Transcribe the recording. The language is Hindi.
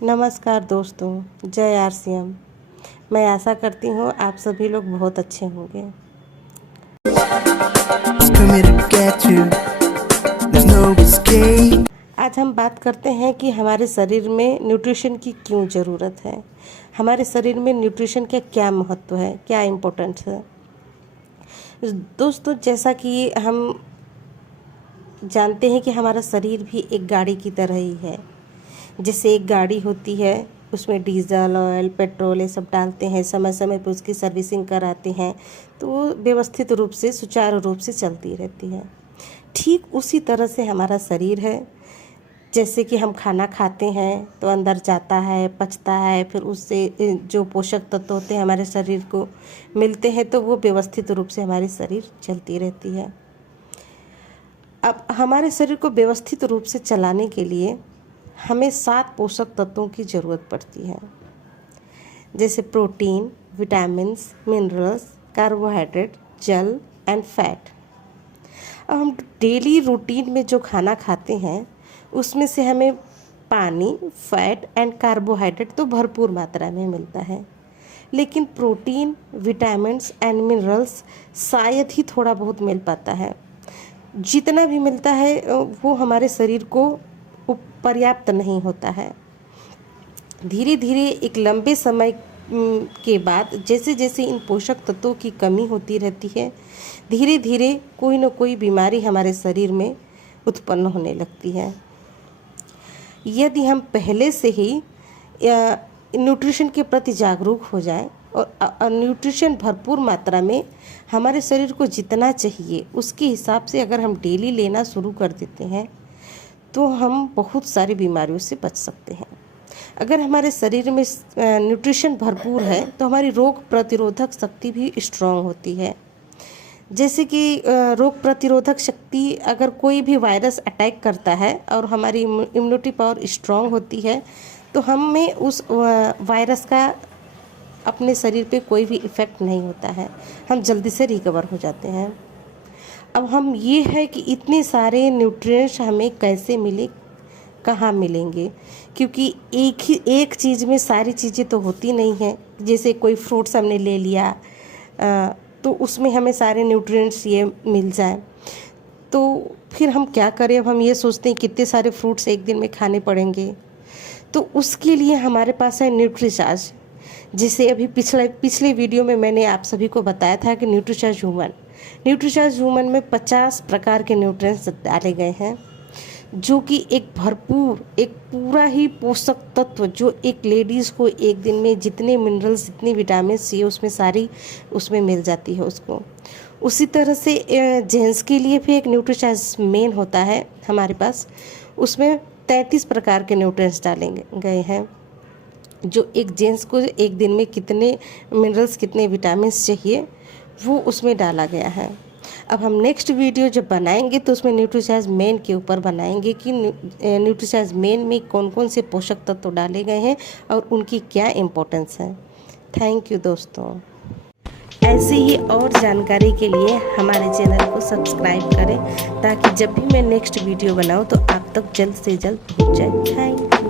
नमस्कार दोस्तों, जय आरसीएम। मैं आशा करती हूँ आप सभी लोग बहुत अच्छे होंगे। आज हम बात करते हैं कि हमारे शरीर में न्यूट्रिशन की क्यों ज़रूरत है, हमारे शरीर में न्यूट्रिशन का क्या महत्व है, क्या इम्पोर्टेंस है। दोस्तों, जैसा कि हम जानते हैं कि हमारा शरीर भी एक गाड़ी की तरह ही है। जैसे एक गाड़ी होती है, उसमें डीजल, ऑयल, पेट्रोल ये सब डालते हैं, समय समय पर उसकी सर्विसिंग कराते हैं, तो वो व्यवस्थित रूप से, सुचारू रूप से चलती रहती है। ठीक उसी तरह से हमारा शरीर है। जैसे कि हम खाना खाते हैं तो अंदर जाता है, पचता है, फिर उससे जो पोषक तत्व होते हैं हमारे शरीर को मिलते हैं, तो वो व्यवस्थित रूप से हमारे शरीर चलती रहती है। अब हमारे शरीर को व्यवस्थित रूप से चलाने के लिए हमें 7 पोषक तत्वों की ज़रूरत पड़ती है, जैसे प्रोटीन, विटामिन्स, मिनरल्स, कार्बोहाइड्रेट, जल एंड फैट। अब हम डेली रूटीन में जो खाना खाते हैं उसमें से हमें पानी, फैट एंड कार्बोहाइड्रेट तो भरपूर मात्रा में मिलता है, लेकिन प्रोटीन, विटामिन्स एंड मिनरल्स शायद ही थोड़ा बहुत मिल पाता है। जितना भी मिलता है वो हमारे शरीर को पर्याप्त नहीं होता है। धीरे धीरे एक लंबे समय के बाद जैसे जैसे इन पोषक तत्वों की कमी होती रहती है, धीरे धीरे कोई न कोई बीमारी हमारे शरीर में उत्पन्न होने लगती है। यदि हम पहले से ही न्यूट्रिशन के प्रति जागरूक हो जाएं और न्यूट्रिशन भरपूर मात्रा में हमारे शरीर को जितना चाहिए उसके हिसाब से अगर हम डेली लेना शुरू कर देते हैं तो हम बहुत सारी बीमारियों से बच सकते हैं। अगर हमारे शरीर में न्यूट्रिशन भरपूर है तो हमारी रोग प्रतिरोधक शक्ति भी स्ट्रॉन्ग होती है। जैसे कि रोग प्रतिरोधक शक्ति, अगर कोई भी वायरस अटैक करता है और हमारी इम्यूनिटी पावर स्ट्रॉन्ग होती है तो हमें उस वायरस का अपने शरीर पे कोई भी इफ़ेक्ट नहीं होता है, हम जल्दी से रिकवर हो जाते हैं। अब हम ये है कि इतने सारे न्यूट्रिएंट्स हमें कैसे मिले, कहाँ मिलेंगे, क्योंकि एक चीज़ में सारी चीज़ें तो होती नहीं हैं। जैसे कोई फ्रूट्स हमने ले लिया तो उसमें हमें सारे न्यूट्रिएंट्स ये मिल जाए, तो फिर हम क्या करें। अब हम ये सोचते हैं कितने सारे फ्रूट्स एक दिन में खाने पड़ेंगे, तो उसके लिए हमारे पास है न्यूट्रीचार्ज। जिसे अभी पिछले वीडियो में मैंने आप सभी को बताया था कि न्यूट्रीचार्ज ह्यूमन में 50 प्रकार के न्यूट्रिएंट्स डाले गए हैं, जो कि एक पूरा ही पोषक तत्व, जो एक लेडीज़ को एक दिन में जितने मिनरल्स, जितनी विटामिन चाहिए उसमें मिल जाती है उसको। उसी तरह से जेंट्स के लिए भी एक न्यूट्रीचार्ज मेन होता है हमारे पास, उसमें 33 प्रकार के न्यूट्रिएंट्स डाले गए हैं, जो एक जेंट्स को एक दिन में कितने मिनरल्स, कितने विटामिन चाहिए वो उसमें डाला गया है। अब हम नेक्स्ट वीडियो जब बनाएंगे तो उसमें न्यूट्रीचार्ज मेन के ऊपर बनाएंगे कि न्यूट्रीचार्ज मेन में कौन कौन से पोषक तत्व डाले गए हैं और उनकी क्या इम्पोर्टेंस है। थैंक यू दोस्तों। ऐसी ही और जानकारी के लिए हमारे चैनल को सब्सक्राइब करें, ताकि जब भी मैं नेक्स्ट वीडियो बनाऊं तो आप तक जल्द से जल्द पहुंच जाए। Thank you.